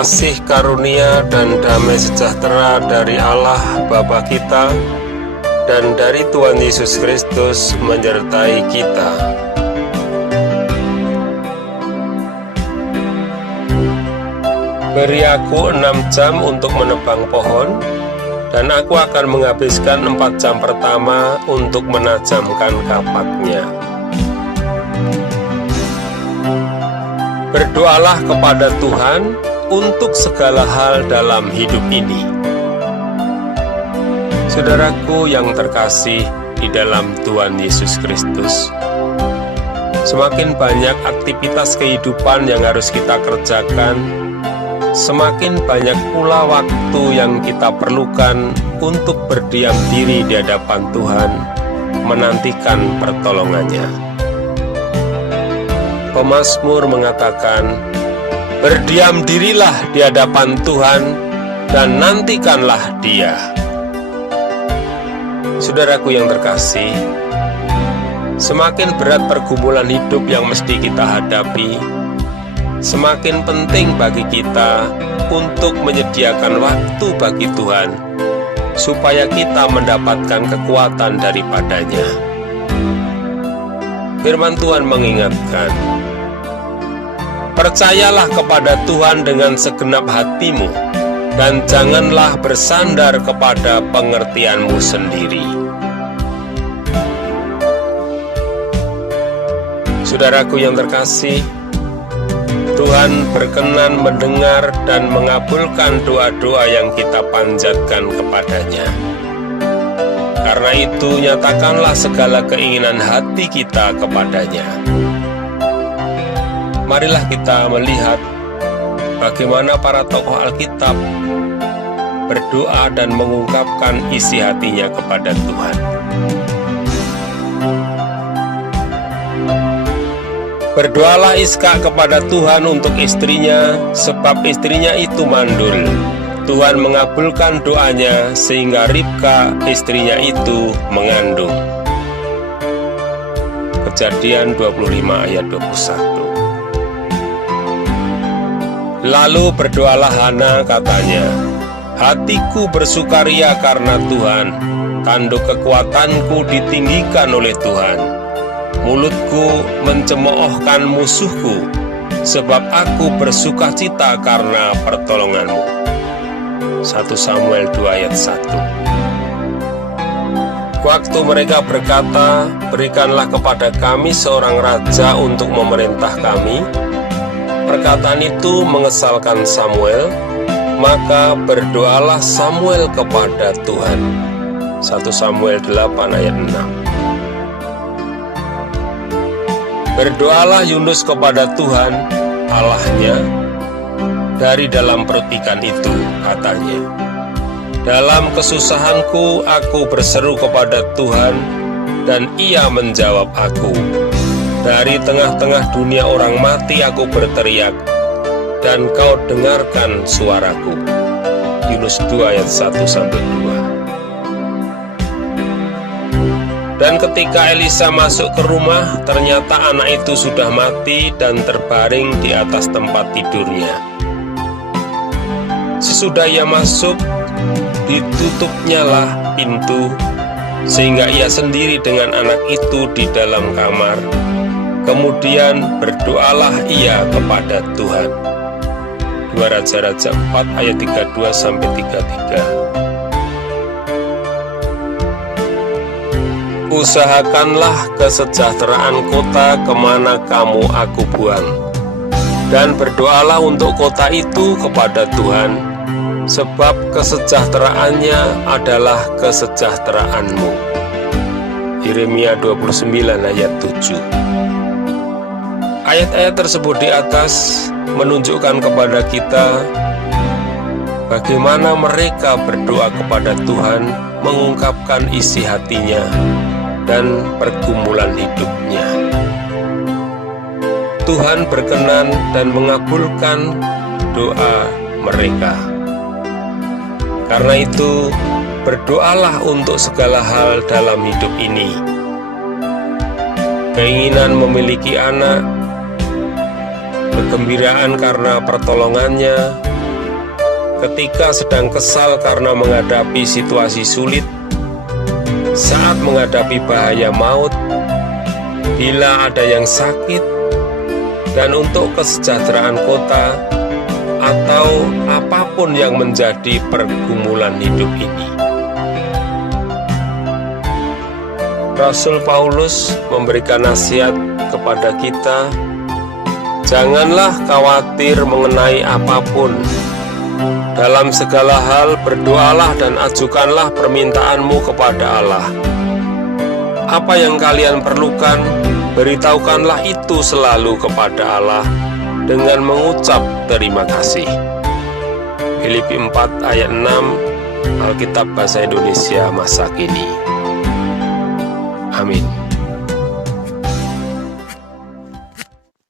Kasih karunia dan damai sejahtera dari Allah Bapa kita dan dari Tuhan Yesus Kristus menyertai kita. Beri aku 6 jam untuk menebang pohon, dan aku akan menghabiskan 4 jam pertama untuk menajamkan kapaknya. Berdoalah kepada Tuhan untuk segala hal dalam hidup ini. Saudaraku yang terkasih di dalam Tuhan Yesus Kristus, semakin banyak aktivitas kehidupan yang harus kita kerjakan, semakin banyak pula waktu yang kita perlukan untuk berdiam diri di hadapan Tuhan, menantikan pertolongannya. Pemazmur mengatakan, "Berdiam dirilah di hadapan Tuhan dan nantikanlah Dia." Saudaraku yang terkasih, semakin berat pergumulan hidup yang mesti kita hadapi, semakin penting bagi kita untuk menyediakan waktu bagi Tuhan, supaya kita mendapatkan kekuatan daripadanya. Firman Tuhan mengingatkan, "Percayalah kepada Tuhan dengan segenap hatimu, dan janganlah bersandar kepada pengertianmu sendiri." Saudaraku yang terkasih, Tuhan berkenan mendengar dan mengabulkan doa-doa yang kita panjatkan kepadanya. Karena itu, nyatakanlah segala keinginan hati kita kepadanya. Marilah kita melihat bagaimana para tokoh Alkitab berdoa dan mengungkapkan isi hatinya kepada Tuhan. Berdoalah Iskak kepada Tuhan untuk istrinya, sebab istrinya itu mandul. Tuhan mengabulkan doanya sehingga Ribka istrinya itu mengandung. Kejadian 25 ayat 21. Lalu berdoalah Hana, katanya, "Hatiku bersukaria karena Tuhan, tanduk kekuatanku ditinggikan oleh Tuhan. Mulutku mencemoohkan musuhku, sebab aku bersukacita karena pertolonganmu." 1 Samuel 2 ayat 1. Waktu mereka berkata, "Berikanlah kepada kami seorang raja untuk memerintah kami," perkataan itu mengesalkan Samuel, maka berdoalah Samuel kepada Tuhan. 1 Samuel 8 ayat 6. Berdoalah Yunus kepada Tuhan, Allahnya, dari dalam perut ikan itu, katanya, "Dalam kesusahanku aku berseru kepada Tuhan, dan Ia menjawab aku. Dari tengah-tengah dunia orang mati aku berteriak, dan Kau dengarkan suaraku." Yunus 2 ayat 1-2. Dan ketika Elisa masuk ke rumah, ternyata anak itu sudah mati dan terbaring di atas tempat tidurnya. Sesudah ia masuk, ditutupnyalah pintu, sehingga ia sendiri dengan anak itu di dalam kamar. Kemudian berdoalah ia kepada Tuhan. 2 Raja-Raja 4 ayat 32-33. Usahakanlah kesejahteraan kota kemana kamu aku buang, dan berdoalah untuk kota itu kepada Tuhan, sebab kesejahteraannya adalah kesejahteraanmu. Yeremia 29 ayat 7. Ayat-ayat tersebut di atas menunjukkan kepada kita bagaimana mereka berdoa kepada Tuhan, mengungkapkan isi hatinya dan pergumulan hidupnya. Tuhan berkenan dan mengabulkan doa mereka. Karena itu, berdoalah untuk segala hal dalam hidup ini. Keinginan memiliki anak, kegembiraan karena pertolongannya, ketika sedang kesal karena menghadapi situasi sulit, saat menghadapi bahaya maut, bila ada yang sakit, dan untuk kesejahteraan kota, atau apapun yang menjadi pergumulan hidup ini. Rasul Paulus memberikan nasihat kepada kita, janganlah khawatir mengenai apapun. Dalam segala hal berdoalah dan ajukanlah permintaanmu kepada Allah. Apa yang kalian perlukan, beritahukanlah itu selalu kepada Allah dengan mengucap terima kasih. Filipi 4 ayat 6, Alkitab Bahasa Indonesia Masa Kini.